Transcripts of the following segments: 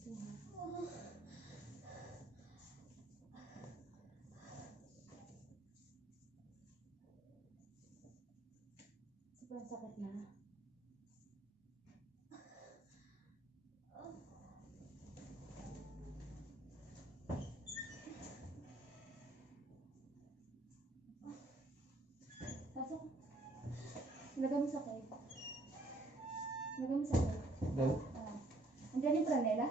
tiis mo ha. Sobrang sakit na. Pasok. Nilagay mo sakit. Nilagay mo sakit. Daw? Andiyan yung pranela?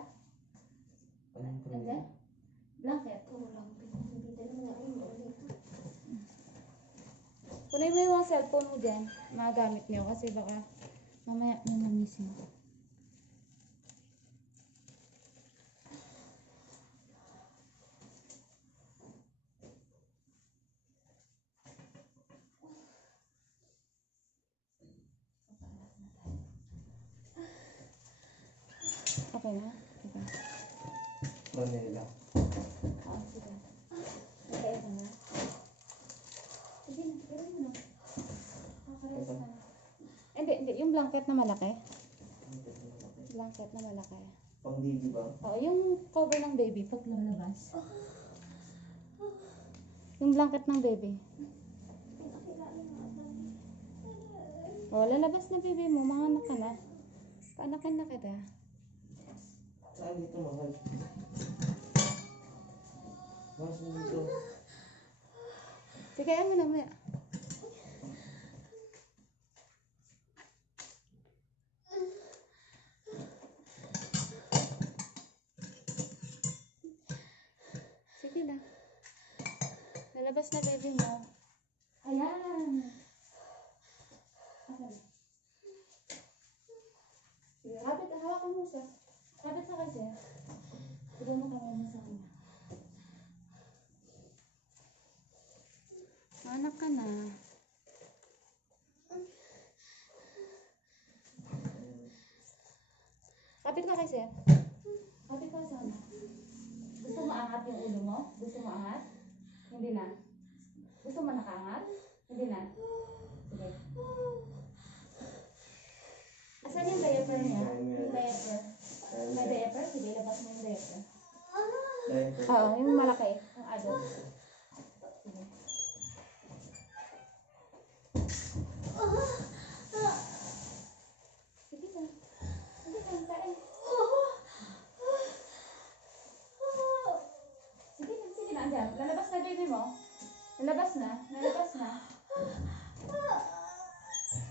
Anong Andiyan? pranela? Blanket. Puro lang. Pinahimbitan mo na rin mo ulit. Kunay mo yung mga cellphone mo dyan. Magamit niyo kasi baka mamaya may mamiss mo. Okay na? Diba? Pranela. Oo, sige. Okay ka na? Sige na, pero mo na. Kakarayos ka na. Hindi. Yung blanket na malaki. Blanket na malaki. Pang baby ba? Oo, yung cover ng baby pag lalabas. Yung blanket ng baby. Oo, lalabas na baby mo. Mga anak ka na. Paanakan na kita. Saan dito, mahal? Mas dito. Sige, ano na maya. Sige na. Lalabas na baby mo. Ayan. Okay. Sige, kapit. Hawakan mo siya. Kapit sa kasi. Sige mo kamay mo sa kanya. Anak ka na. Kapit ka kasi. Kapit ka sa kanya. Gusto mo angat yung ulo mo? Gusto mo angat? Hindi na. Gusto mo nakaangat? Hindi na. Sige. Asan yung diaper niya? Yung diaper. May diaper? Sige, labas mo yung diaper. Diaper. Oo, yung malaki. Yung adult. Sige. Sige na. Sige na, kain. Sige na, andyan. Lalabas na baby mo. Lalabas na. Lalabas na.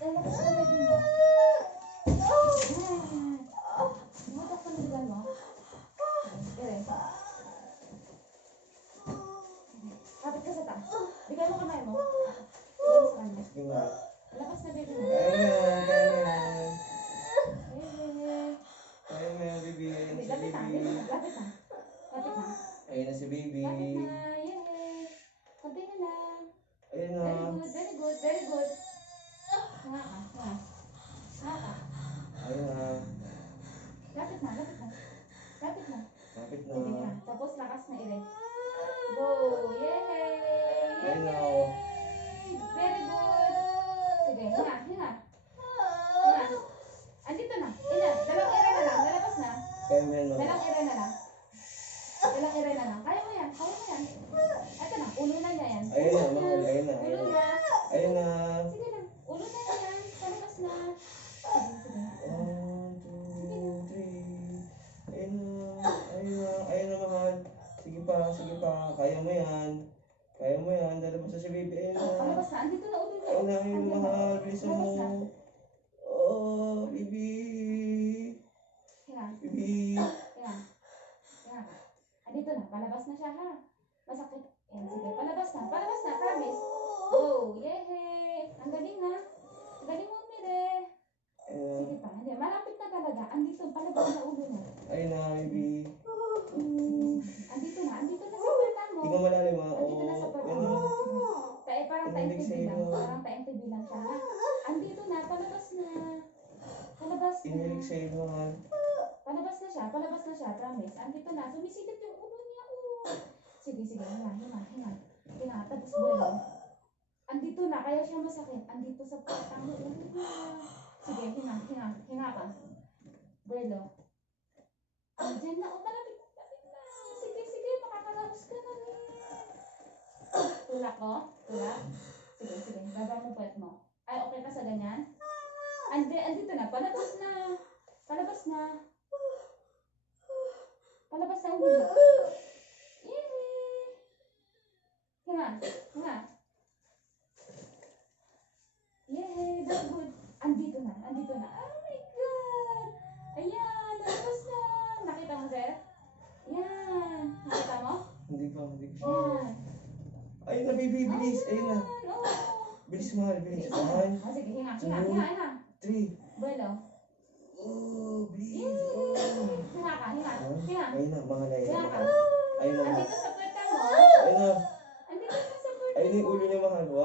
Lalabas na baby mo. Ayan. Tumatak ka na dyan mo. Dire. Kapit ka sa taas. Bigay mo kamay mo. Bigay mo sa kanya. Sige nga. Lalabas na baby mo. Kaya mo yan, kaya mo yan. Eh. Kaya mo yan, baby. Ayan na si Lapit na. baby. Lapit na. Lapit na. Ayan na si baby. Lapit na. Yay. Konti na lang. Ayan na. Very good. Very good. Very good. Nga ka. Nga. Nga ka. Ayan na. Lapit na. Lapit na. Lapit na. Kapit na. Sige na. Tapos lakas na ire. Go. Yay. Ayan na. Yay. Very good. Sige. Hinga. Hinga. Hinga. Andito na. Ina. Dalawang ire na lang. Lalabas na. Kaya mo yan, mama. Dalang ire na lang. Dalang ire na lang. Kaya mo yan. Kaya mo yan. Ito na. Ulo na niya yan. Ayan na, mahal. Ayan na. Ulo Ayan na. niya. Ayan na. Sige lang. Ulo na niya yan. Palabas na. Sige, sige. 1, 2, 3. Ayan na. Ayan na. Ayan na, mahal. Sige pa, sige pa. Kaya mo yan. Kaya mo yan. Lalabas na si baby. Ayan na. Palabas na. Andito na ulo niya. Ayan na, ayan na, mahal. Bilisan mo. Palabas na. Oh, baby. Hinga. Baby. Hinga. Hinga ka. Andito na. Palabas na siya ha. Masakit. Ayan, sige. Palabas na. Palabas na. Promise. Go. Yay. Ang galing na. Ang galing mo, Mire. Ayan. Sige pa. Hindi. Malapit na talaga. Andito. Palabas na ulo mo. Ayun na, baby. Andito na. Andito na sa puwerta mo. Hindi ko malalim, ha? Andito na sa puwerta Ayan mo. na. Parang Inilig taing sa'yo. lang. Parang taing lang siya. Ha? Andito na. Palabas na. Palabas na. Inilig sa'yo, mahal. Palabas na siya. Palabas na siya. Promise. Andito na. Sumisikip yung ulo niya. Oh. Sige, sige. Hinga, hinga, hinga. Hinga. Tapos buwelo. Andito na. Kaya siya masakit. Andito sa puwerta mo. Sige, hinga, hinga. Hinga ka. Buwelo. Andyan na. Andito na. Palabas na. Palabas na. Palabas na ang bibig. Yay! Hinga. Hinga. Yay! That's good. Andito na. Andito na. Oh my God! Ayan! Palabas na. Nakita mo, sir? Yan. Nakita mo? Hindi pa. Yan. Ayun na, baby, bilis. Ayun na. Oh. Bilis, mahal, bilis. 1, Oh, sige, hinga. 3. Buelo. Oh, bilis. Yay! Oh. Hinga ka, hinga. Ayun na, mahal, ayun Hinga na, ka. mahal. Ayun na, mahal. Andito sa puweta mo. Ayun na. Andito na sa puweta Ayun na yung mo. ulo niya, mahal. 1.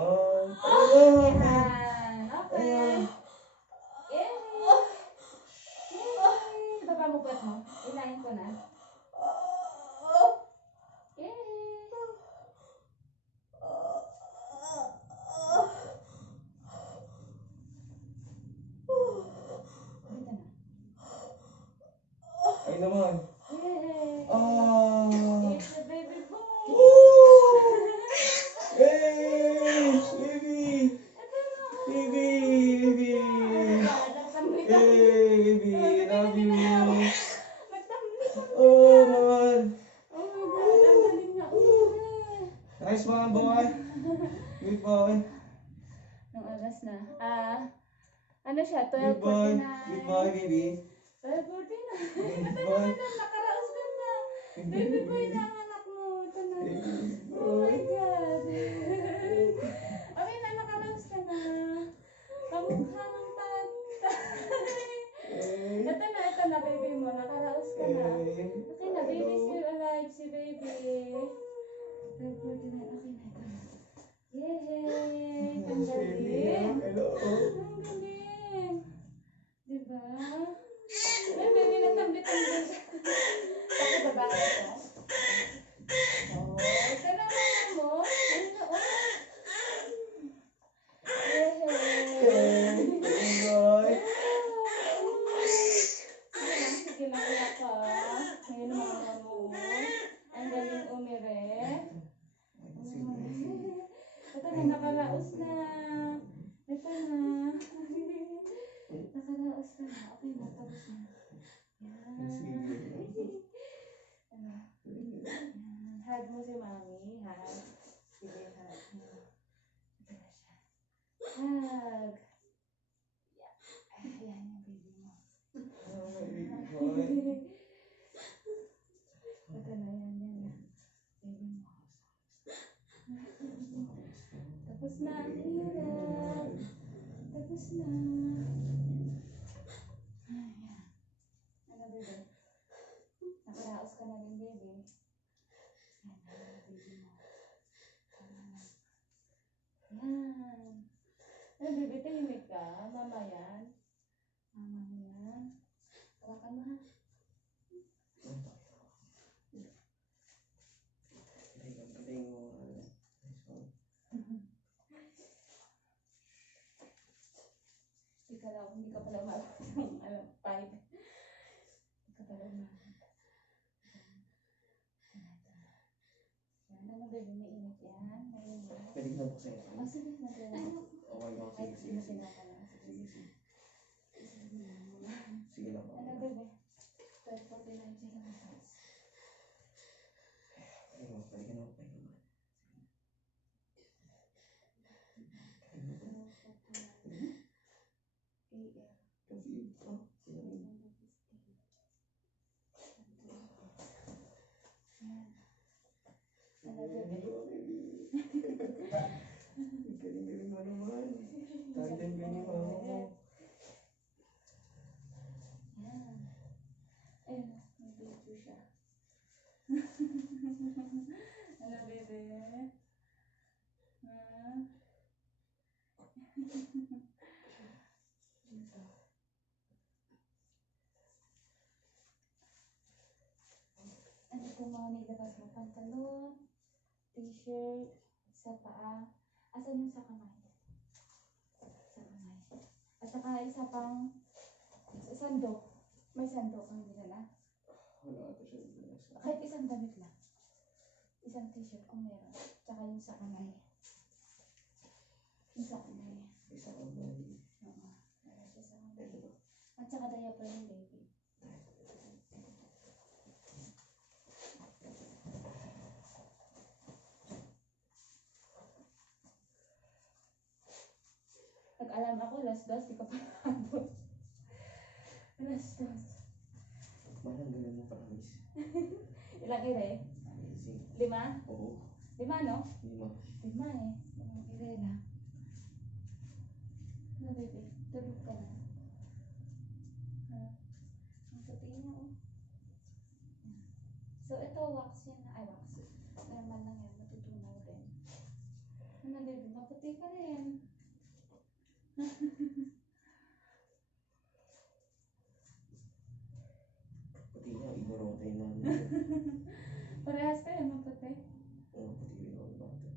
Ayun na. Yan. Okay. Yay! Yay! Baba mo puwet mo. Ilayin ko na. Yay! Dito na. Ayun na, mahal. Yay! Ah. It's a baby boy! Woo! Hey! Baby! Baby! Baby! Hey, baby! Love you! Oh, mahal! Nice one, boy! Good boy! Nung oras na. Ano siya? Good boy! 12:49. Good boy, baby! 12:49. Good boy! Nakaraos ka na. Baby boy na ang anak mo. Ito na. Good Oh my boy! God. Okay na, nakaraos ka na. Kamukha ng tatay. Hey! Ito na, baby mo. Nakaraos ka na. Hey! Okay na, baby still alive si baby. 12:49. Okay na, ito na. Yay! Ang galing. Hello! Ang galing. Diba? Ay, baby, nagtambit-tambit. Ako babae ka. Oh, ito na mama mo. Ayun na, oh. Yay! Hey! Good boy! Sige lang, iyak ka. Ngayon mama mo. Ang galing umire. Ito na, nakaraos na. Ito na. Nakaraos ka na. Okay na, tapos na. Yan. Ano? Yan. Hug mo si mami. Hug. Sige, hug. Ito na siya. Hug. Yeah. Ayan yung baby mo. Ito na, yan na. Baby mo. Tapos na ang hirap. Tapos na. Ayan. Ano, baby? Nakaraos ka na rin, baby. Yan, baby mo. Tama na. Yan. Ano, baby, tahimik ka. Mama yan. Mama mo yan. Hawakan mo, ha? Galing mo. Nice one. Hindi ka pala umabot ng 5. Hindi ka pala umabot. Yan, ano baby, mainit yan. Mainit. Pwede ka na po sa'yo. Oh, sige, nag-relax. Okay lang, Ay, sige. sila ka lang. Sige, sige. Sige lang. Ano baby? 12:49 sila matas. Ayun, pwede ka na po. Kasi, galing mo naman. Tandem ka ni mama mo. Yan. Ayun, may video siya. Ano, baby? Ha? Dito. Ano kung mga nilabas mo? Pantalon, t-shirt, sa paa. Asan yung sa kamay? Sa kamay. At saka isa pang sandok. May sandok kang dinala. Wala ata siya dito. Kahit isang damit lang. Isang t-shirt kung meron. Tsaka yung sa kamay. Yung sa kamay. Isa ka ba? Oo. Meron siya sa Naka-diaper yung baby. Nag-alam ako, last dos, di ka pa nakabot. Last dos. Parang ganun mo promise. Ilang ire? Amazing. 5? Oo. 5, no? 5. 5 eh. 5 ire lang. Ano, baby? Tulog ka na. Ha? Ang puti niya, oh. So, ito, wax yan na. Ay, wax. Normal lang yan. Matutunaw din. Ano, baby? Maputi ka rin. Puti niya, igorote na. Parehas kayo, maputi. Oo, puti rin ako bata.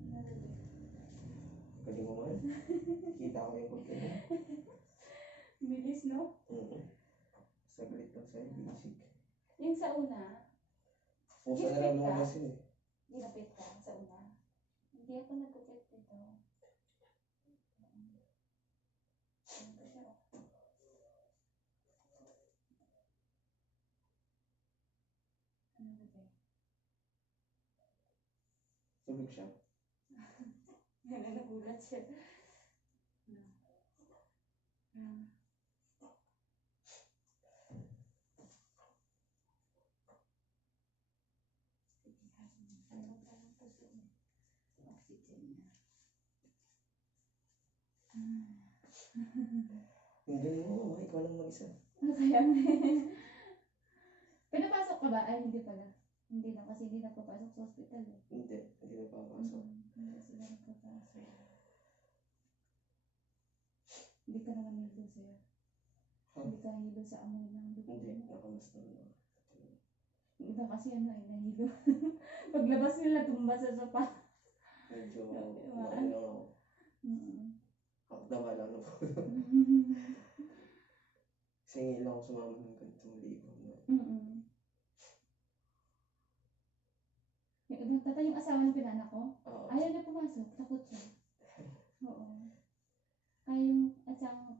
Ano, baby? Galing mo man. Kita ko yung puti mo. Bilis, no? Oo. Saglit lang sa'yo, basic. Yung sa una, Pusa na lang lumabas yun eh. ginapit ka sa una. Hindi ako nagkupit dito. Ano ba siya? Ano ba ba? Tulog siya. Yan na nagulat siya. No. Ano pa ang puso mo? Oxygen na. Ang galing mo, mama. Ikaw lang mag-isa. Ano kaya? Pinapasok ka ba? Ay, hindi pala. Hindi na kasi hindi na papasok sa hospital eh. Hindi. Hindi na papasok. Hindi sila nagpapasok. Hindi ka naman hilo sa'yo. Ha? Hindi ka hilo sa amoy ng dugo. Hindi. Nakamas na lang. Yung iba kasi ano eh, nahilo. Paglabas nila, tumba sa sopa. Medyo, Diba? ano lang ako. Mm. Hakdama lang ako. Singil lang ako sumama ng ganitong libro na. Yung ibang tata, yung asawa ng pinana ko, Oo. ayaw niya pumasok, takot siya. Oo. Kaya yung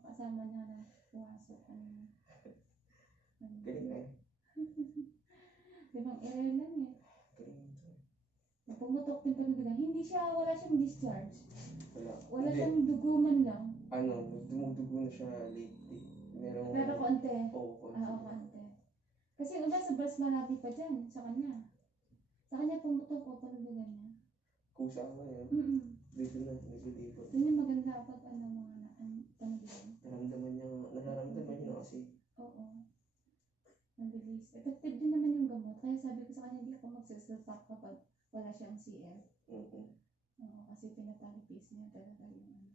asama niya na pumasok. Galing eh. Limang ere lang eh. Galing ito. Pumutok din pa bigla. Wala siyang discharge. Wala. Wala Hindi. siyang dugo man lang. Ano, dumudugo na siya lately. Merong... Pero konti. Oo, konti. Oo, konti. Kasi yung iba sa breast marami pa dyan, sa kanya. Sa kanya pumutok o panudugan niya. Kusa ko yun. Dito na, nagdilipot. Yun yung maganda pag mga panudugan. Nararamdaman niya na kasi. Oo. Mabilis. Effective din naman yung gamot. Kaya sabi ko sa kanya, hindi ako magsisilpak kapag wala siyang CF. Oo. Oo, kasi pinatalipis niya talaga yung ano.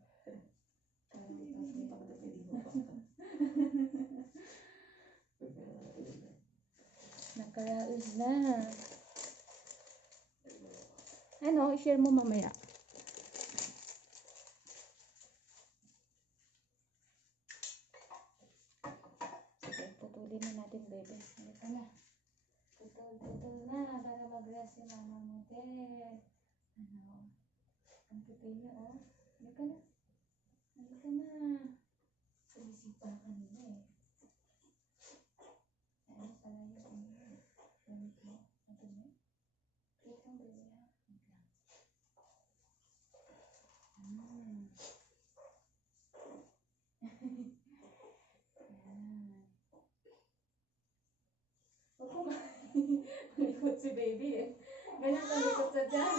Parang Hindi pa kita pwede mo pa. Nakaraos na. Ano, i-share mo mamaya. Sige, putulin na natin, baby. Halika na. Putol na para mag-rest yung mama mo, Ted. Ano? Ang puti niya, oh. Halika na. Halika na. Sumisipa ka nila eh. Ano pala yung gamit mo? Madumi? Wait lang, baby, ha? Wait lang. Ayan. Huwag ko malikot si baby eh. Ganyan malikot sa dyan.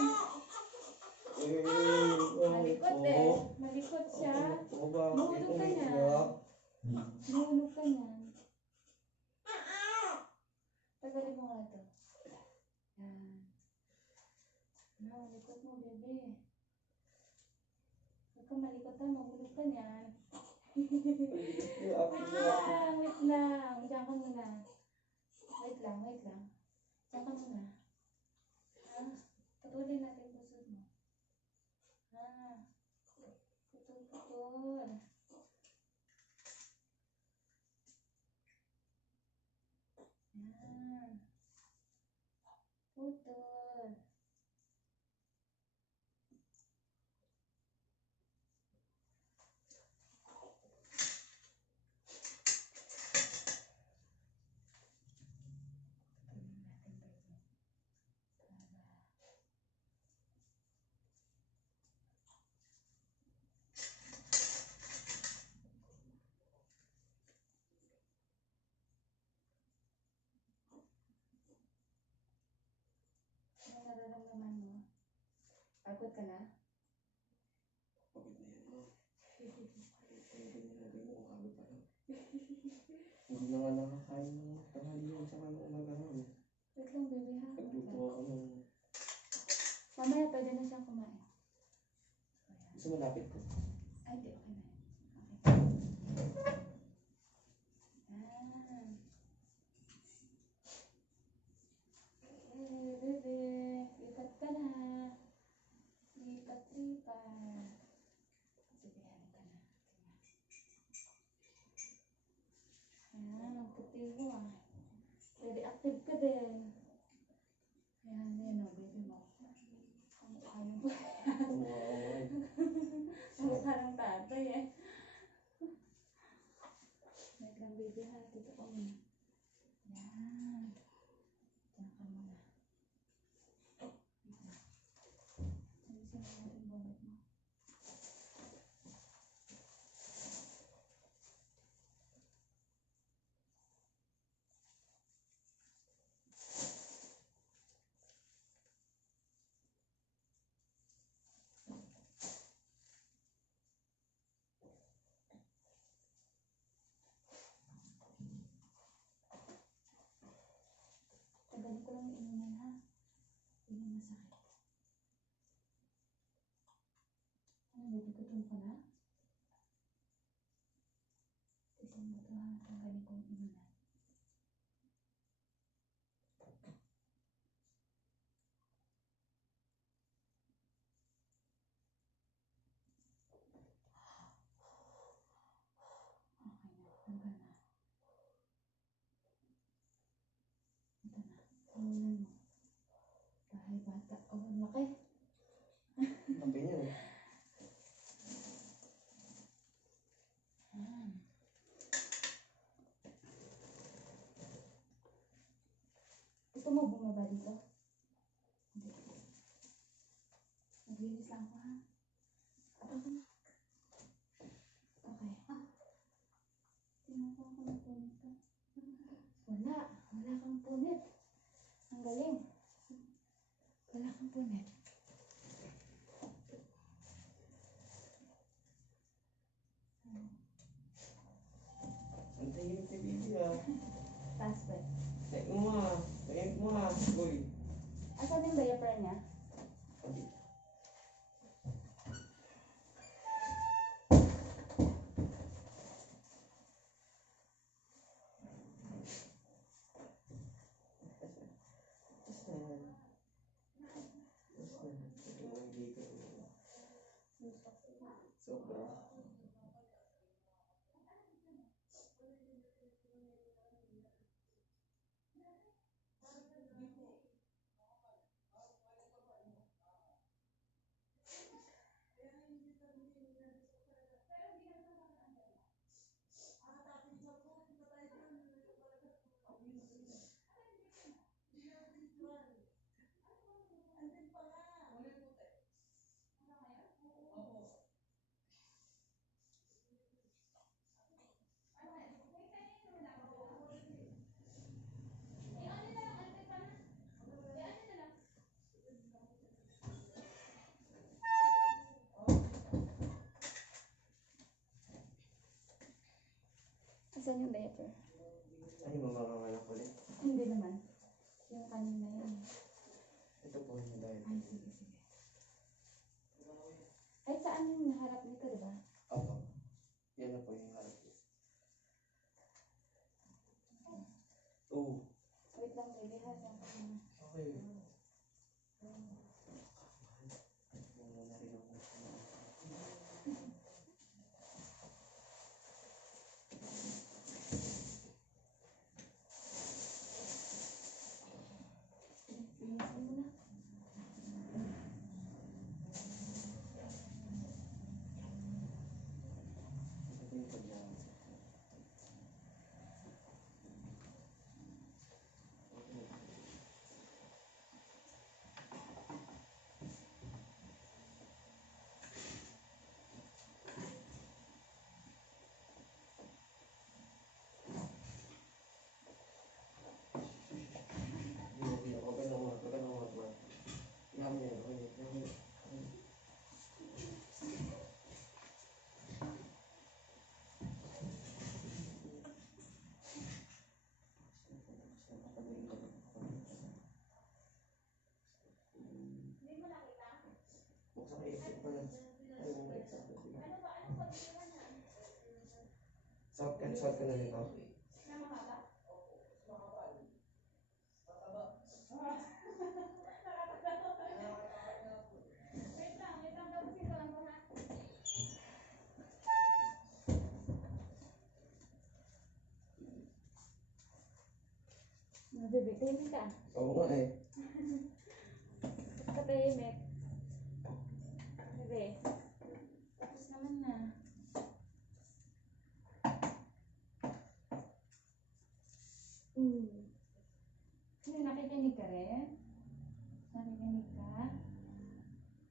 Malikot eh. Malikot siya. Mahulog ka niya. Mahulog ka niya. Tagalin mo nga ito. Yan. Malikot mo, baby. Huwag ka malikot ha. Mahulog ka niyan. Wait lang. Diyan ka muna. Wait lang. Diyan ka muna. Putulin natin pusod mo. Putol. Yan. Putol. naman mo. Pagod ka na? Pagod na yan, ma. Ganyan mo, ang pa lang. Hindi na nga nakakain ng tanghalian tsaka ng umagahan. Wait lang, baby, ha? Nagluto ako ng... Mamaya, pwede na siyang kumain. Gusto mo lapit ko? Ay, di, okay na. Okay. Bebe, lipat ka na. Lipat. Sige, halika na. Ang puti mo ah. Very active ka din. Yan o, baby mo. Ang mukha mo ba? Ang mukha ng tatay eh. Wait lang, baby ha. Dito ko muna. Yan. Diyan ka muna. Alisin mo natin bonnet mo. Tagalin ko lang yung inunan ha. Hindi na masakit. Ano, baby, gutom ka na? Tisin mo ito ha. Tagalin ko yung inunan. Okay na. Tanggal na. Ito na. Inunan mo. Dahil bata. Oh, ang laki. Sabi niya eh. Yan. Gusto mo bumaba dito? Hindi. Naglinis lang ako ha. Aba ka na. Okay. Tinapa ko ng punit ka. Wala. Wala kang punit. Ang galing. Wala kang punit. Ang tahimik ni baby ah. Taas ba? Tahimik mo ah. Tahimik mo ah. Uy. Asan yung diaper niya? Okay. Sobra. Asan yung diaper? Ay, mamamangalak ulit. Hindi naman. Yung kanina yan. Ito po yung dahil. Ay, sige. Ay, saan yung naharap nito, diba? Opo. Yan na po yung harap niya. Oh. Wait lang, baby ha. Saan ka muna? Okay. Yung muna rin ako. Linisin mo na. Suot ko na nito. Bebe, tahimik ka. Oo nga eh. Katahimik. Bebe. Tapos naman na. Ano, nakikinig ka rin? Nakikinig ka?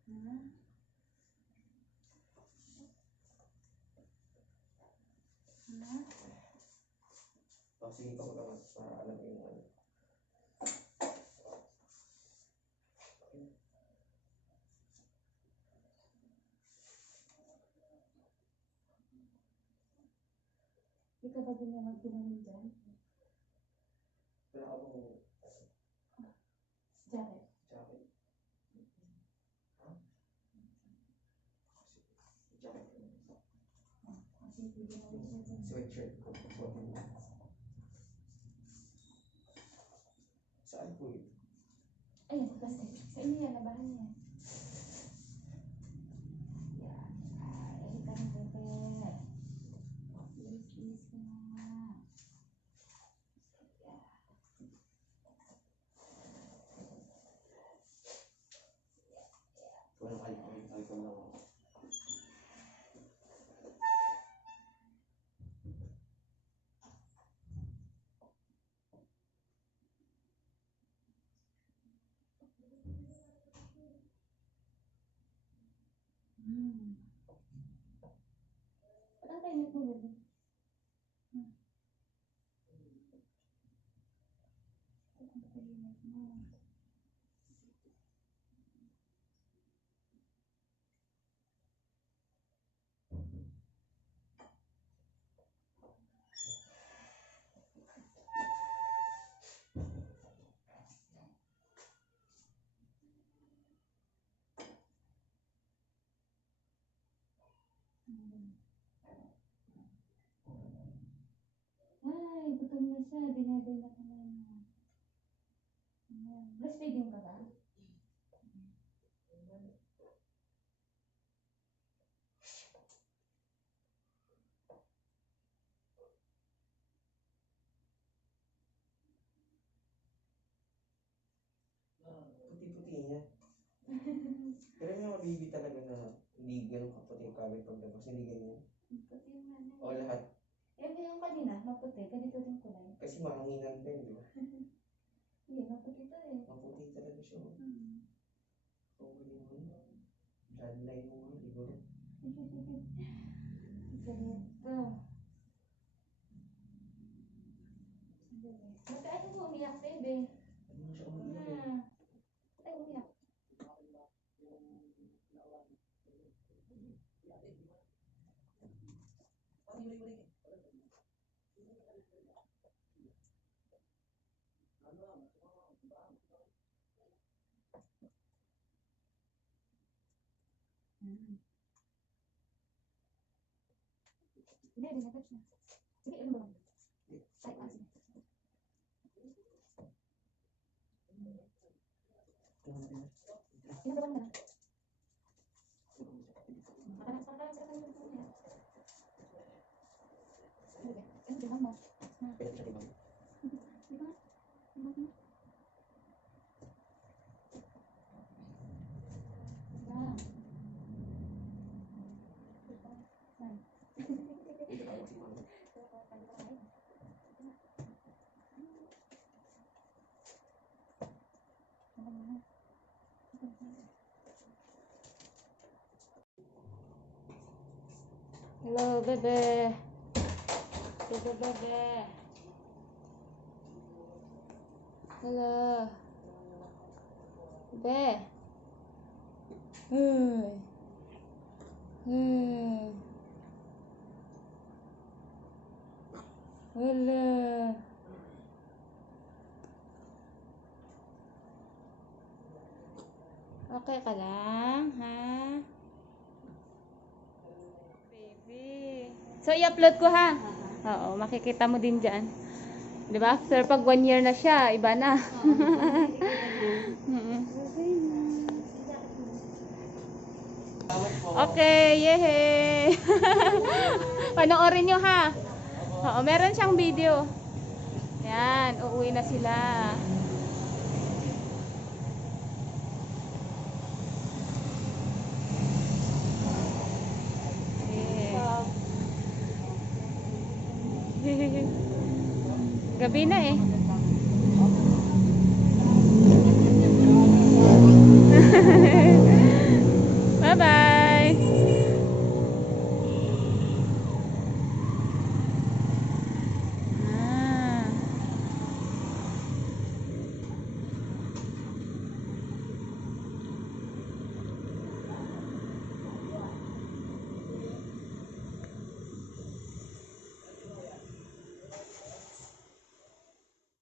Ha? Ha? O, sige pa ko lang para alam yung ano. Ikaw ba din yung magpinamin dyan? Wala ka bang Jacket. jacket? Ha? Jacket. Kasi pwede na rin siya dyan. Sweatshirt ko. Suotin mo. Saan po yun? Ayan, sa plastic. Sa inyo yan, labahan niya. Yan. Ay, ka na, bebe. Kiss ka na. Yan. Walang alcohol lang ako. Ba't ang tahimik mo, bebe? Ba't ang tahimik mo? Ay, gutom na siya. Dinadala ka na. Ayan. Breastfeeding ka ba? Puti-puti niya. Pero yung mga baby talaga na hindi ganun kaputing kagad paglabas. Hindi ganyan. Puti yung ano. O lahat. Yan yung kanina, maputi. Ganito din kulay. Kasi mahanginan din, di ba? Hindi, maputi to eh. Maputi talaga siya. Oh. Hmm. Oo, yun. Bloodline mo nga, siguro. Ganito. Ba't ayaw mo umiyak, bebe? Ano mo siya umiiyak eh? Ay, umiyak. Hindi, natouch na. Sige, ano ba? Ay, sige. Pinagawa mo na. Pwede siya limang. Dito tayo si mama. Hello, bebe. Bebe. Hello. Bebe. Hello. Okay ka lang, ha? Baby. So, i-upload ko, ha? Oo, makikita mo din dyan. Diba? After pag 1 year na siya, iba na. Mm. Okay, yehe! Panoorin nyo ha. Oo, meron siyang video. Yan, uuwi na sila. Yeah. Gabi na eh.